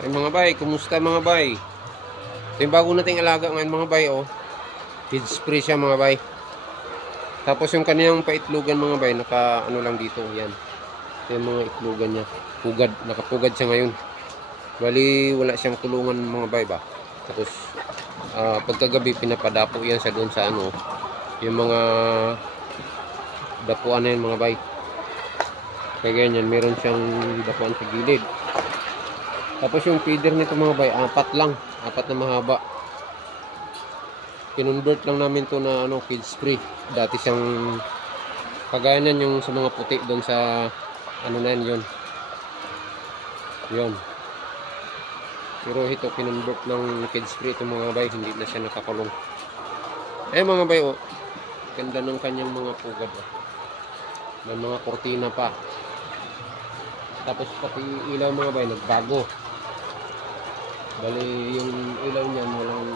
Ay mga bay, kumusta mga bay? Ito yung bago nating alaga ngayon mga bay, oh. Feed spray siya mga bay. Tapos yung kaniyang paitlugan mga bay, naka ano lang dito, yan. Ito yung mga itlugan niya. Pugad, nakapugad siya ngayon. Bali, wala siyang tulungan mga bay ba. Tapos, pagkagabi pinapadapo yan sa doon sa ano, yung mga dapuan na yun mga bay. Kaya ganyan, meron siyang dapuan sa gilid. Tapos yung feeder nito mga bay, apat na mahaba. Kinonvert lang namin to na ano, feed spray. Dati siyang kagaya nan yung sa mga puti doon sa ano na yun. Yun. Pero ito kinonvert ng feed spray ito mga bay, hindi na siya nakakulong. Eh mga bay, oh. Ganda ng kanyang mga pugad, oh. May mga kortina pa. Tapos pati ilaw mga bay, nagbago. Bali yung ilaw niya walang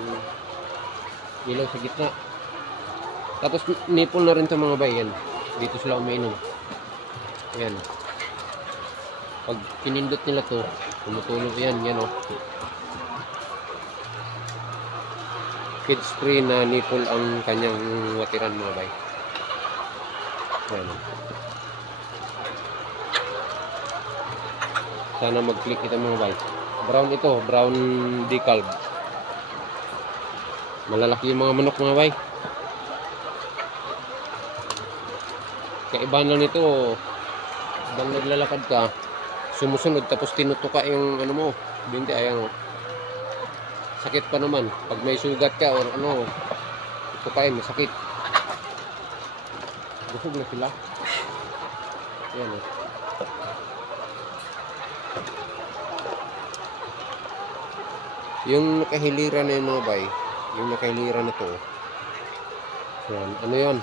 ilaw sa gitna. Tapos nipple na rin ito mga bay, yan. Dito sila umiinom. Yan. Pag pinindot nila to, tumutulog yan, yan o. Feed spray na nipple ang kanyang watiran mga bay. Yan. Sana mag-click ito mga bay. Brown ito, brown decalb. Malalaki yung mga manok mga bay. Kaiba lang nito, bang naglalakad ka, sumusunod tapos tinutuka yung ano mo, binti ayan o. Sakit pa naman. Pag may sugat ka or ano, tukain, masakit. Busog na sila. Ayan o. Yung nakahiliran na yun mga bay, yung nakahiliran na to, yan, ano yun,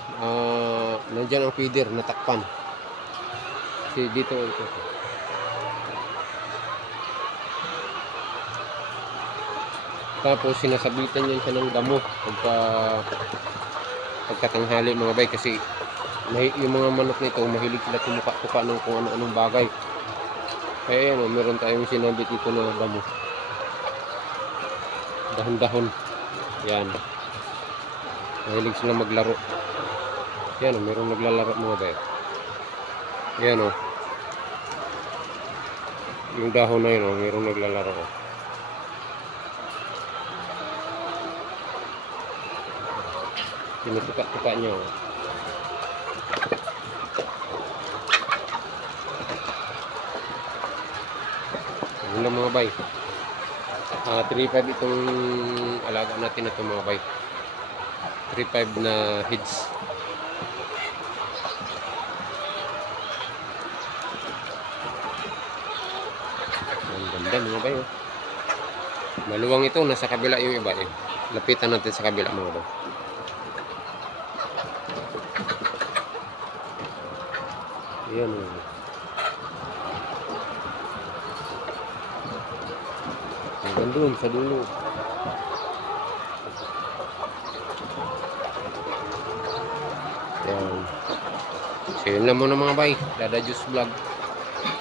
nandyan ang feeder, natakpan. Kasi dito, ito. Tapos sinasabitan niya siya ng damo pagkatanghali mga bay, kasi yung mga manok nito, mahilig sila tumuka-tuka ng kung ano-anong bagay. Kaya yan, meron tayong sinabit ito na damo. Dahon-dahon. Yan. Mahilig sila maglaro. Yan o, mayroong naglalaro mga bay. Yan o. Yung dahon na yun o, mayroong naglalaro o. Tinutuka-tuka niya o. Yan lang mga bay. 3.5 itong alaga natin na ito mga bay. 3.5 na heads. Ang ganda mga bay, oh. Maluwang ito, nasa kabila yung iba eh. Lapitan natin sa kabila mga bay. Ayan oh. Hanggang doon sa dulo. Yan. So yun lang muna mga bay. Dada Juice Vlog.